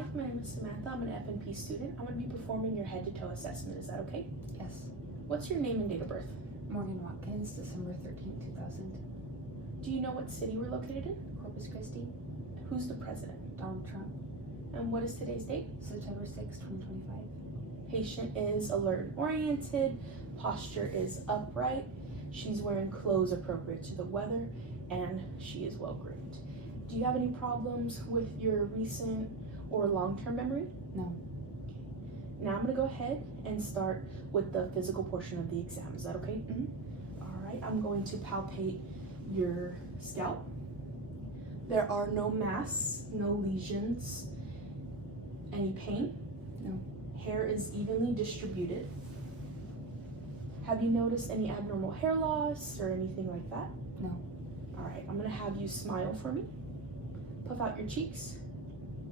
Hi, my name is Samantha. I'm an FNP student. I'm going to be performing your head-to-toe assessment. Is that okay? Yes. What's your name and date of birth? Morgan Watkins, December 13th, 2000. Do you know what city we're located in? Corpus Christi, Who's the president? Donald Trump, And what is today's date? September 6, 2025. Patient is alert and oriented. Posture is upright. She's wearing clothes appropriate to the weather, and she is well groomed. Do you have any problems with your recent or long-term memory? No. Now I'm going to go ahead and start with the physical portion of the exam. Is that okay? Mm-hmm. All right, I'm going to palpate your scalp. There are no masks, no lesions. Any pain? No. Hair is evenly distributed. Have you noticed any abnormal hair loss or anything like that? No. All right, I'm going to have you smile for me. Puff out your cheeks.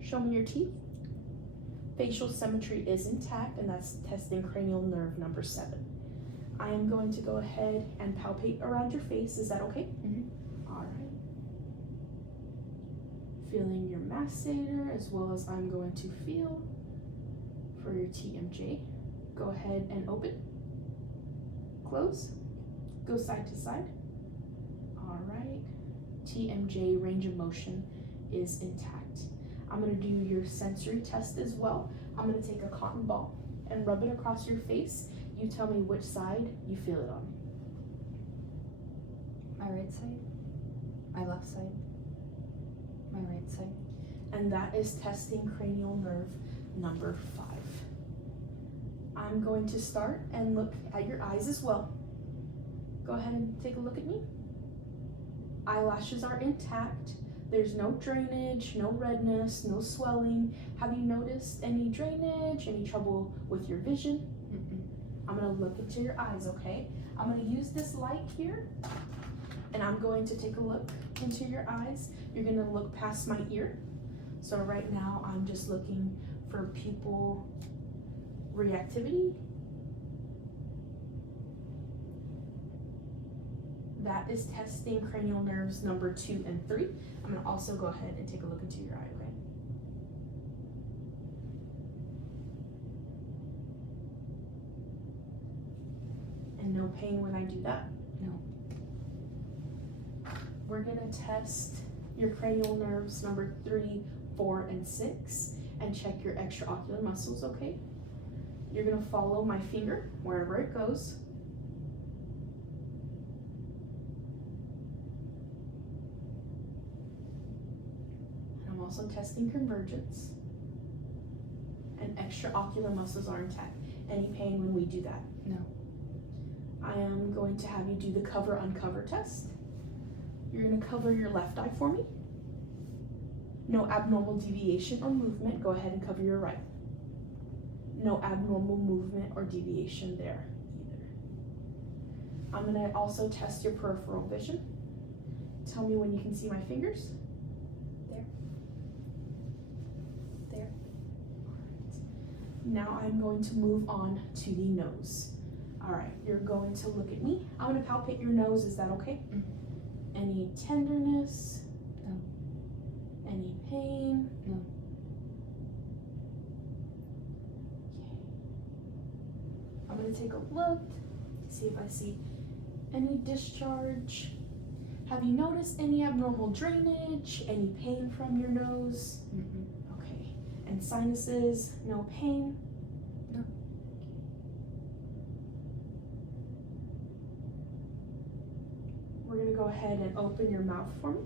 Show me your teeth. Facial symmetry is intact, and that's testing cranial nerve number 7. I am going to go ahead and palpate around your face. Is that okay? Mm-hmm. All right. Feeling your masseter, as well as I'm going to feel for your TMJ. Go ahead and open. Close. Go side to side. All right. TMJ range of motion is intact. I'm going to do your sensory test as well. I'm going to take a cotton ball and rub it across your face. You tell me which side you feel it on. My right side, my left side, my right side. And that is testing cranial nerve number 5. I'm going to start and look at your eyes as well. Go ahead and take a look at me. Eyelashes are intact. There's no drainage, no redness, no swelling. Have you noticed any drainage, any trouble with your vision? Mm-mm. I'm gonna look into your eyes, okay? I'm gonna use this light here, and I'm going to take a look into your eyes. You're gonna look past my ear. So right now, I'm just looking for pupil reactivity. That is testing cranial nerves number 2 and 3. I'm gonna also go ahead and take a look into your eye, okay? And no pain when I do that? No. We're gonna test your cranial nerves number 3, 4, and 6 and check your extraocular muscles, okay? You're gonna follow my finger wherever it goes. I'm also testing convergence, and extraocular muscles are intact. Any pain when we do that? No. I am going to have you do the cover-uncover test. You're going to cover your left eye for me. No abnormal deviation or movement. Go ahead and cover your right. No abnormal movement or deviation there either. I'm going to also test your peripheral vision. Tell me when you can see my fingers. There. Now I'm going to move on to the nose. All right, you're going to look at me. I'm going to palpate your nose. Is that okay? Mm-hmm. Any tenderness? No. Any pain? No. Okay. I'm going to take a look to see if I see any discharge. Have you noticed any abnormal drainage? Any pain from your nose? Mm-mm. Okay. And sinuses? No pain? No. We're going to go ahead and open your mouth for me.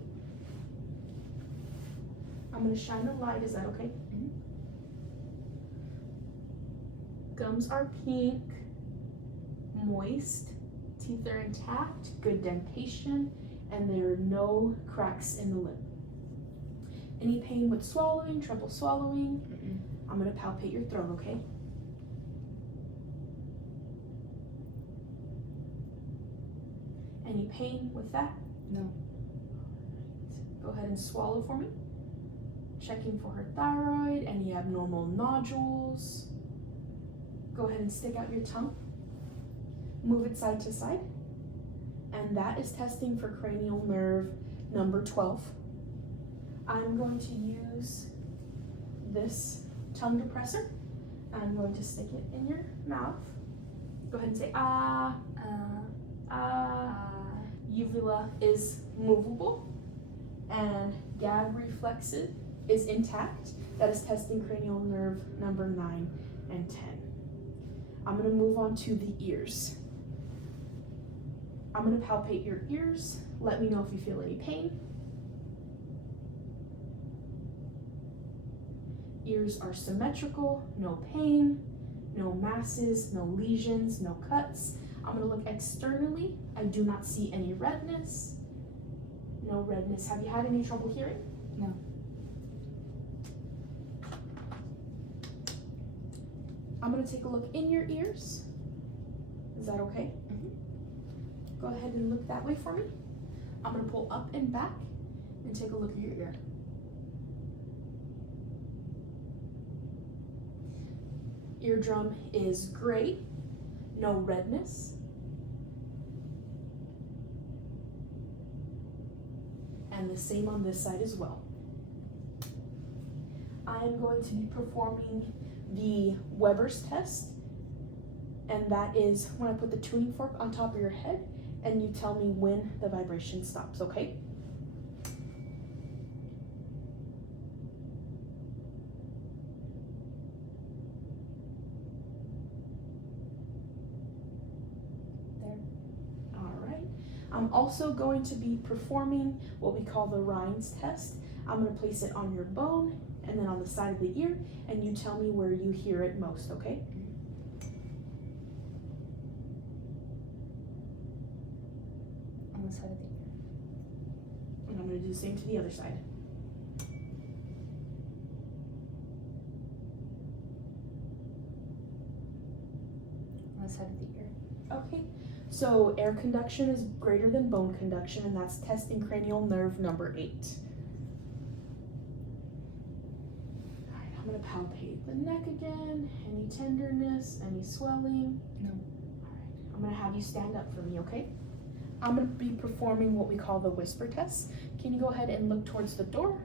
I'm going to shine the light. Is that okay? Mm-hmm. Gums are pink, moist, teeth are intact, good dentation, and there are no cracks in the lip. Any pain with swallowing, trouble swallowing? Mm-mm. I'm going to palpate your throat, okay? Any pain with that? No. Go ahead and swallow for me. Checking for her thyroid, any abnormal nodules. Go ahead and stick out your tongue. Move it side to side. And that is testing for cranial nerve number 12. I'm going to use this tongue depressor. I'm going to stick it in your mouth. Go ahead and say ah, ah. Uvula is movable, and gag reflex is intact. That is testing cranial nerve number 9 and 10. I'm going to move on to the ears. I'm going to palpate your ears. Let me know if you feel any pain. Ears are symmetrical, no pain, no masses, no lesions, no cuts. I'm going to look externally. I do not see any redness. No redness. Have you had any trouble hearing? No. I'm going to take a look in your ears. Is that okay? Mm-hmm. Go ahead and look that way for me. I'm going to pull up and back and take a look at your ear. Eardrum is gray, no redness. And the same on this side as well. I'm going to be performing the Weber's test, and that is when I put the tuning fork on top of your head and you tell me when the vibration stops, okay? I'm also going to be performing what we call the Rhines test. I'm going to place it on your bone and then on the side of the ear, and you tell me where you hear it most, okay? On the side of the ear. And I'm going to do the same to the other side. On the side of the ear. Okay. So air conduction is greater than bone conduction, and that's testing cranial nerve number 8. All right, I'm going to palpate the neck again. Any tenderness, any swelling? No. All right, I'm going to have you stand up for me, okay? I'm going to be performing what we call the whisper test. Can you go ahead and look towards the door?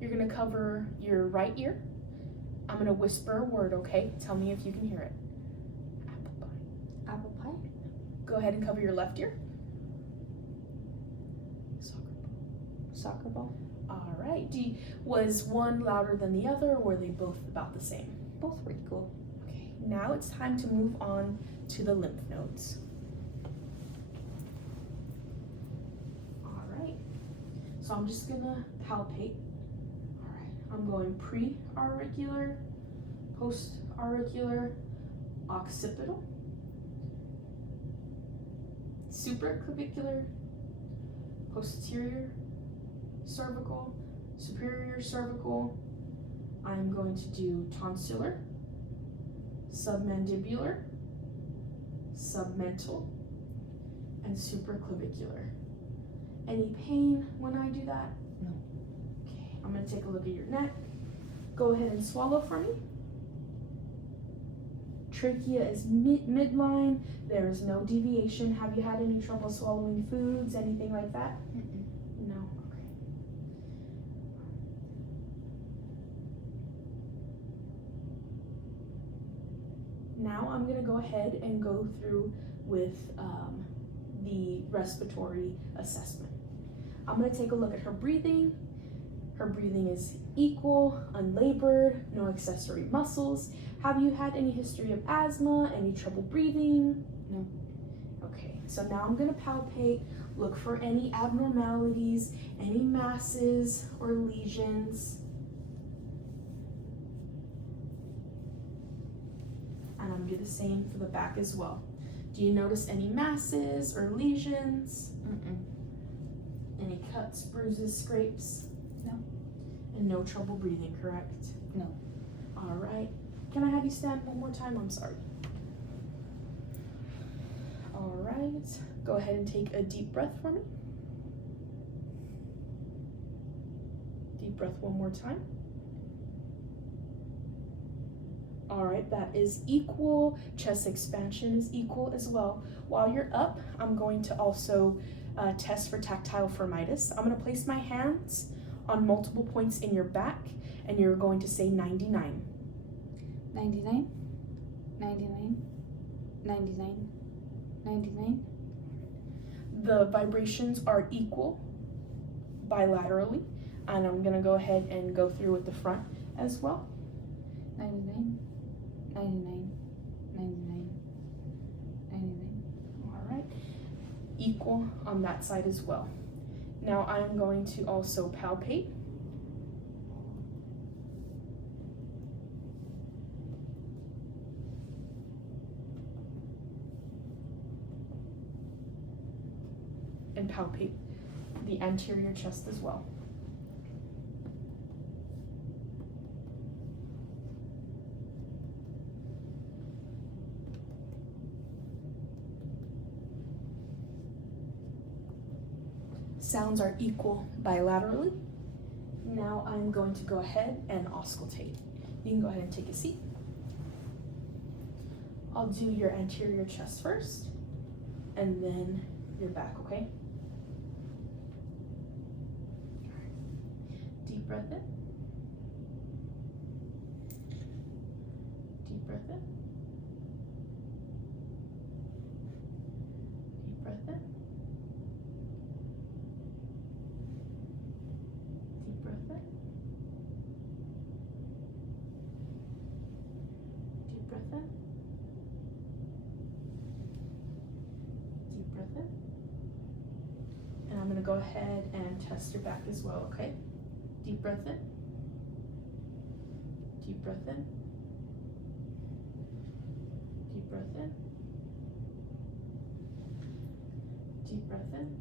You're going to cover your right ear. I'm going to whisper a word, okay? Tell me if you can hear it. Apple pie. Apple pie? Go ahead and cover your left ear. Soccer ball. All right. Was one louder than the other, or were they both about the same? Both were equal. Okay. Now it's time to move on to the lymph nodes. All right. So I'm just gonna palpate. All right. I'm going pre-auricular, post-auricular, occipital, supraclavicular, posterior cervical, superior cervical. I'm going to do tonsillar, submandibular, submental, and supraclavicular. Any pain when I do that? No. Okay, I'm going to take a look at your neck. Go ahead and swallow for me. Trachea is midline. There is no deviation. Have you had any trouble swallowing foods, anything like that? Mm-mm. No. Okay. Now I'm going to go ahead and go through with the respiratory assessment. I'm going to take a look at her breathing. Her breathing is equal, unlabored, no accessory muscles. Have you had any history of asthma, any trouble breathing? No. Okay, so now I'm going to palpate, look for any abnormalities, any masses or lesions. And I'm going to do the same for the back as well. Do you notice any masses or lesions? Mm-mm. Any cuts, bruises, scrapes? No. And no trouble breathing, correct? No. All right. Can I have you stand one more time? I'm sorry. All right. Go ahead and take a deep breath for me. Deep breath one more time. All right, that is equal. Chest expansion is equal as well. While you're up, I'm going to also test for tactile firmitis. I'm going to place my hands on multiple points in your back, and you're going to say 99. 99, 99, 99, 99. The vibrations are equal bilaterally, and I'm gonna go ahead and go through with the front as well. 99, 99, 99, 99. All right, equal on that side as well. Now I'm going to also palpate. And palpate the anterior chest as well. Sounds are equal bilaterally. Now I'm going to go ahead and auscultate. You can go ahead and take a seat. I'll do your anterior chest first, and then your back, okay? Deep breath in. Deep breath in. Deep breath in. Deep breath in. Deep breath in. Deep breath in. And I'm going to go ahead and test your back as well, okay? Deep breath in. Deep breath in. Deep breath in. Deep breath in.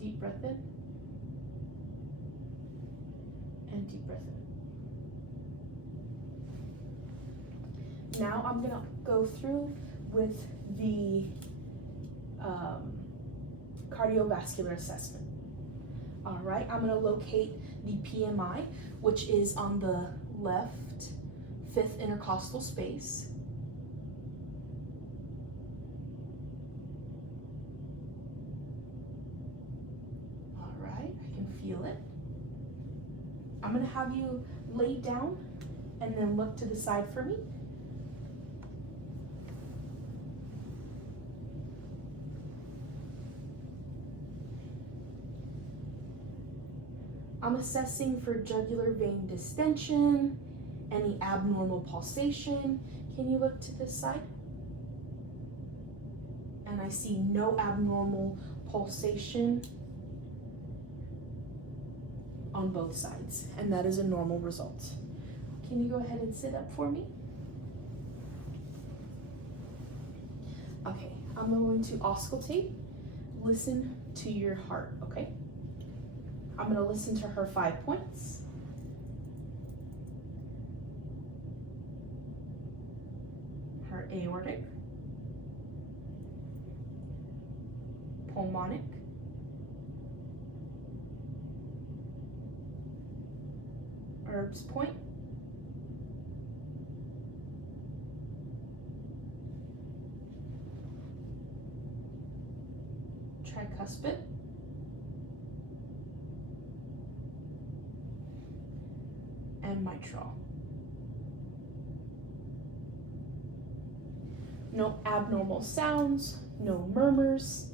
Deep breath in. And deep breath in. Now I'm gonna go through with the cardiovascular assessment. All right, I'm gonna locate the PMI, which is on the left fifth intercostal space. All right, I can feel it. I'm gonna have you lay down and then look to the side for me. I'm assessing for jugular vein distension, any abnormal pulsation. Can you look to this side? And I see no abnormal pulsation on both sides, and that is a normal result. Can you go ahead and sit up for me? Okay, I'm going to auscultate. Listen to your heart, okay? I'm going to listen to her 5 points. Her aortic, pulmonic, Erb's point, tricuspid, and mitral. No abnormal sounds, no murmurs.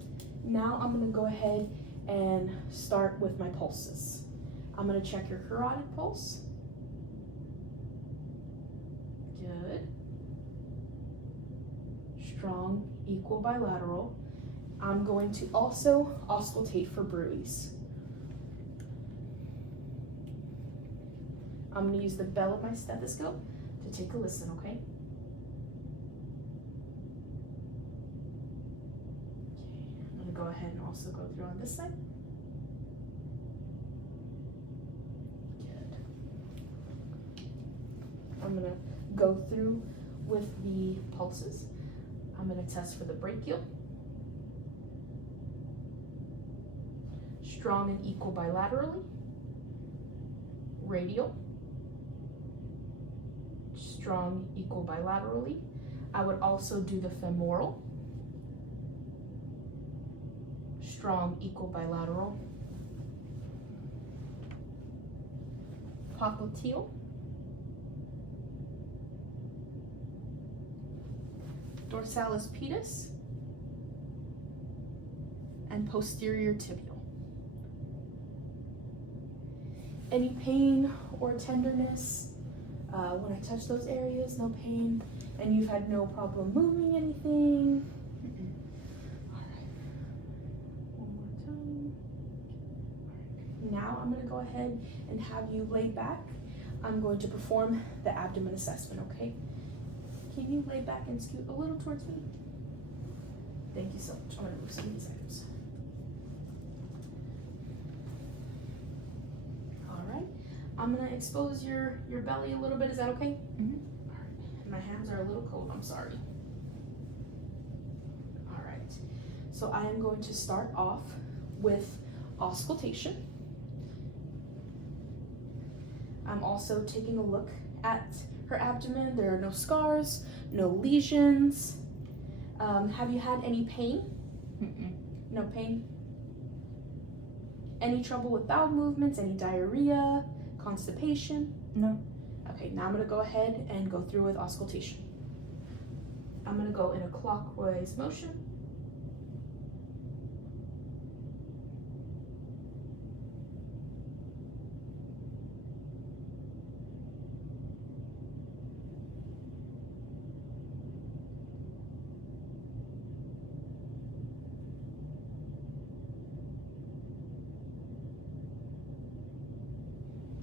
Now I'm gonna go ahead and start with my pulses. I'm gonna check your carotid pulse. Good. Strong, equal bilateral. I'm going to also auscultate for bruits. I'm going to use the bell of my stethoscope to take a listen, okay? I'm going to go ahead and also go through on this side. Good. I'm going to go through with the pulses. I'm going to test for the brachial. Strong and equal bilaterally. Radial. Strong, equal bilaterally. I would also do the femoral. Strong, equal bilateral. popliteal, dorsalis pedis, and posterior tibial. Any pain or tenderness when I touch those areas? No pain, and you've had no problem moving anything? All right. One more time. All right. Now I'm going to go ahead and have you lay back. I'm going to perform the abdomen assessment, okay? Can you lay back and scoot a little towards me? Thank you so much. I'm going to move some of these items. I'm gonna expose your belly a little bit. Is that okay? Mm-hmm. All right. My hands are a little cold. I'm sorry. All right. So I am going to start off with auscultation. I'm also taking a look at her abdomen. There are no scars, no lesions. Have you had any pain? Mm-mm. No pain? Any trouble with bowel movements? Any diarrhea? Constipation? No. Okay, now I'm gonna go ahead and go through with auscultation. I'm gonna go in a clockwise motion.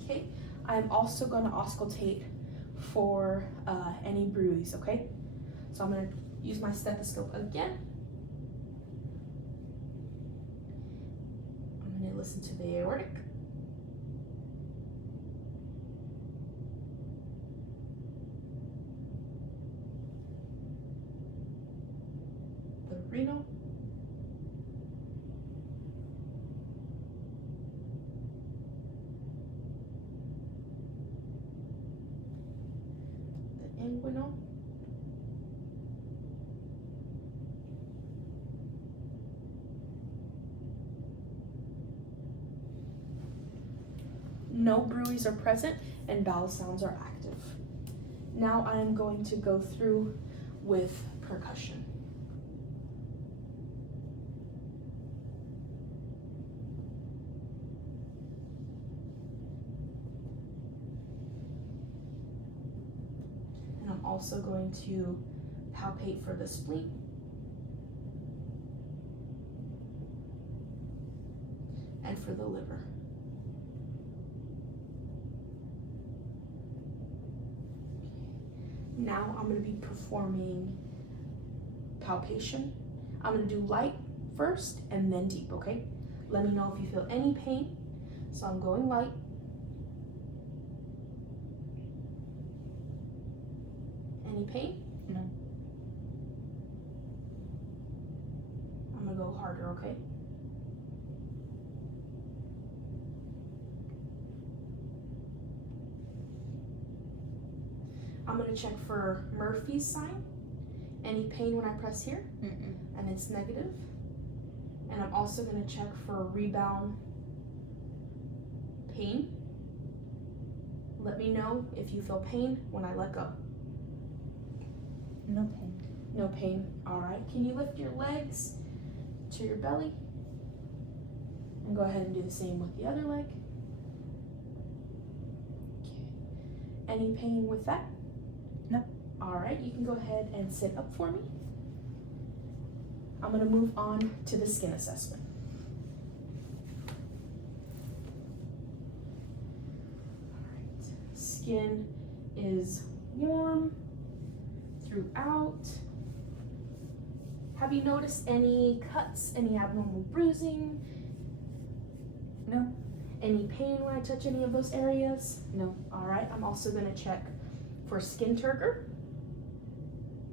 Okay, I'm also going to auscultate for any bruise, okay? So I'm going to use my stethoscope again. I'm going to listen to the aortic. The renal. Inguinal. No bruits are present and bowel sounds are active. Now I am going to go through with percussion. I'm also going to palpate for the spleen. And for the liver. Now I'm going to be performing palpation. I'm going to do light first and then deep, okay? Let me know if you feel any pain. So I'm going light. Any pain? No. I'm gonna go harder, okay? I'm gonna check for Murphy's sign. Any pain when I press here? Mm-mm. And it's negative. And I'm also gonna check for rebound pain. Let me know if you feel pain when I let go. No pain. No pain. All right. Can you lift your legs to your belly? And go ahead and do the same with the other leg. Okay. Any pain with that? No. All right. You can go ahead and sit up for me. I'm going to move on to the skin assessment. All right. Skin is warm throughout. Have you noticed any cuts, any abnormal bruising? No. Any pain when I touch any of those areas? No. All right, I'm also gonna check for skin turgor.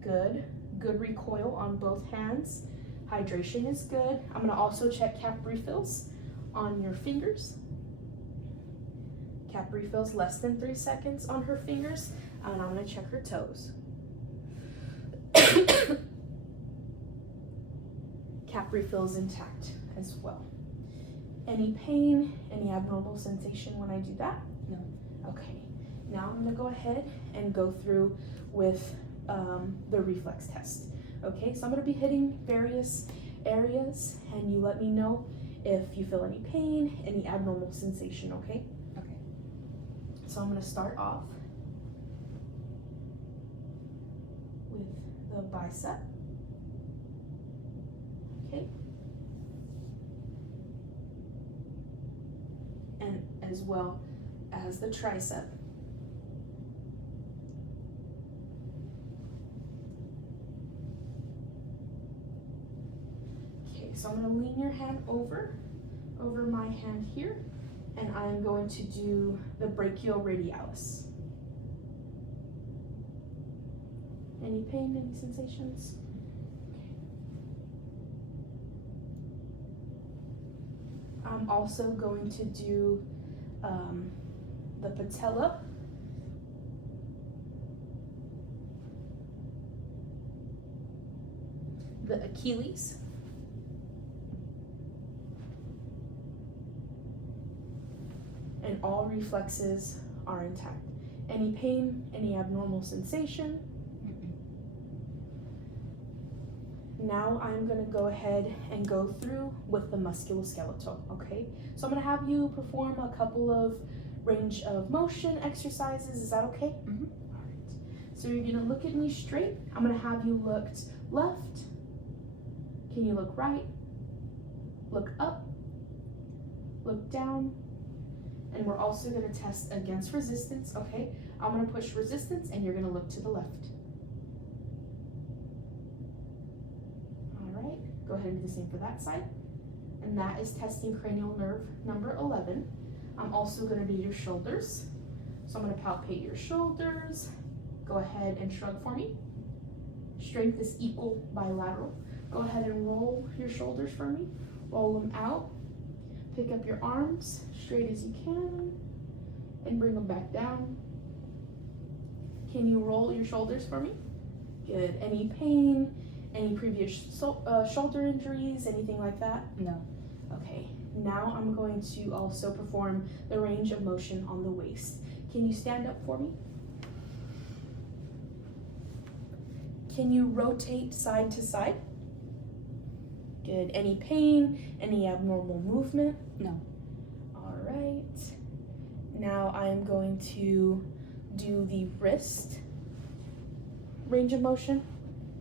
Good. Good recoil on both hands. Hydration is good. I'm gonna also check cap refills on your fingers. Cap refills less than 3 seconds on her fingers. And I'm gonna check her toes. Cap refills intact as well. Any pain, any abnormal sensation when I do that? No. Okay, now I'm gonna go ahead and go through with the reflex test. Okay, so I'm gonna be hitting various areas and you let me know if you feel any pain, any abnormal sensation, okay? Okay. So I'm gonna start off with the bicep. Okay. And as well as the tricep. Okay, so I'm going to lean your hand over my hand here, and I'm going to do the brachioradialis. Any pain, any sensations? Okay. I'm also going to do the patella, the Achilles, and all reflexes are intact. Any pain, any abnormal sensation? Now I'm going to go ahead and go through with the musculoskeletal, okay? So I'm going to have you perform a couple of range of motion exercises. Is that okay? Mm-hmm. All right. So you're going to look at me straight. I'm going to have you look left. Can you look right? Look up. Look down. And we're also going to test against resistance, okay? I'm going to push resistance and you're going to look to the left. All right, go ahead and do the same for that side. And that is testing cranial nerve number 11. I'm also going to do your shoulders. So I'm going to palpate your shoulders. Go ahead and shrug for me. Strength is equal bilateral. Go ahead and roll your shoulders for me. Roll them out. Pick up your arms straight as you can and bring them back down. Can you roll your shoulders for me? Good. Any pain? Any previous shoulder injuries? Anything like that? No. Okay. Now I'm going to also perform the range of motion on the waist. Can you stand up for me? Can you rotate side to side? Good. Any pain? Any abnormal movement? No. All right. Now I'm going to do the wrist range of motion.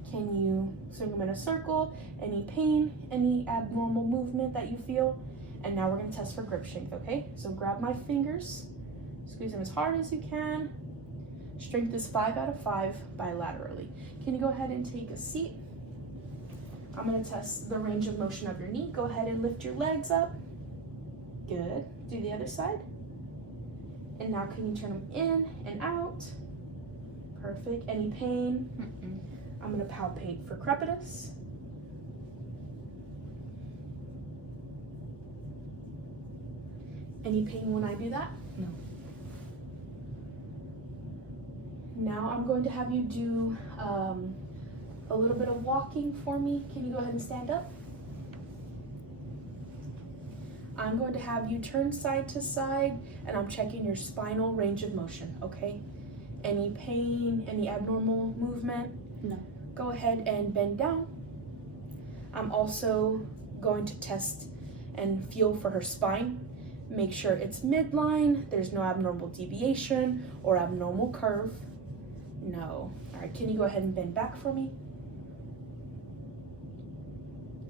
Can you swing them in a circle? Any pain? Any abnormal movement that you feel? And now we're going to test for grip strength, okay? So grab my fingers, squeeze them as hard as you can. Strength is 5 out of 5 bilaterally. Can you go ahead and take a seat? I'm going to test the range of motion of your knee. Go ahead and lift your legs up. Good. Do the other side. And now can you turn them in and out? Perfect. Any pain? Mm-mm. I'm going to palpate for crepitus. Any pain when I do that? No. Now I'm going to have you do a little bit of walking for me. Can you go ahead and stand up? I'm going to have you turn side to side and I'm checking your spinal range of motion, okay? Any pain, any abnormal movement? No. Go ahead and bend down. I'm also going to test and feel for her spine. Make sure it's midline, there's no abnormal deviation or abnormal curve. No. All right, can you go ahead and bend back for me?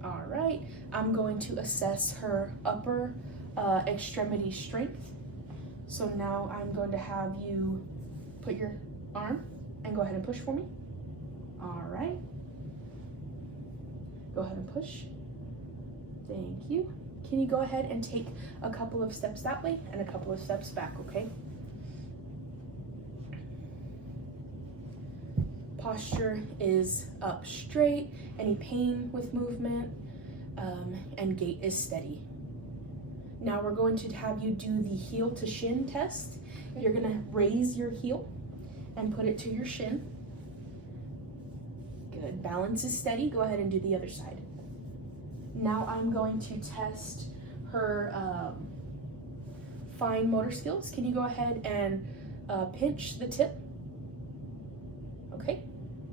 All right, I'm going to assess her upper extremity strength. So now I'm going to have you put your arm and go ahead and push for me. All right. Go ahead and push. Thank you. Can you go ahead and take a couple of steps that way and a couple of steps back, okay? Posture is up straight. Any pain with movement, and gait is steady. Now we're going to have you do the heel to shin test. You're gonna raise your heel and put it to your shin. Good, balance is steady. Go ahead and do the other side. Now I'm going to test her fine motor skills. Can you go ahead and pinch the tip? Okay,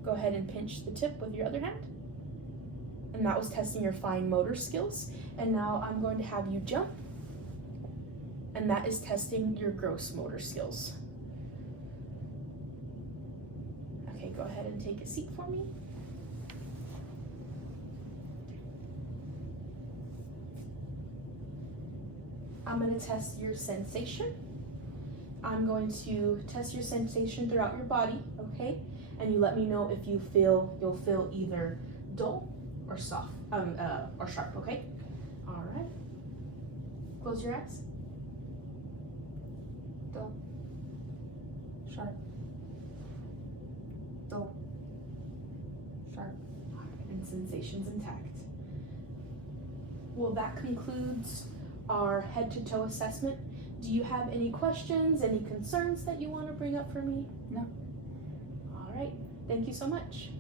go ahead and pinch the tip with your other hand. And that was testing your fine motor skills. And now I'm going to have you jump. And that is testing your gross motor skills. Okay, go ahead and take a seat for me. I'm going to test your sensation. I'm going to test your sensation throughout your body, okay? And you let me know if you'll feel either dull or soft, or sharp, okay? All right. Close your eyes. Dull. Sharp. Dull. Sharp. All right, and sensations intact. Well, that concludes our head to toe assessment. Do you have any questions, any concerns that you want to bring up for me? No. All right. Thank you so much.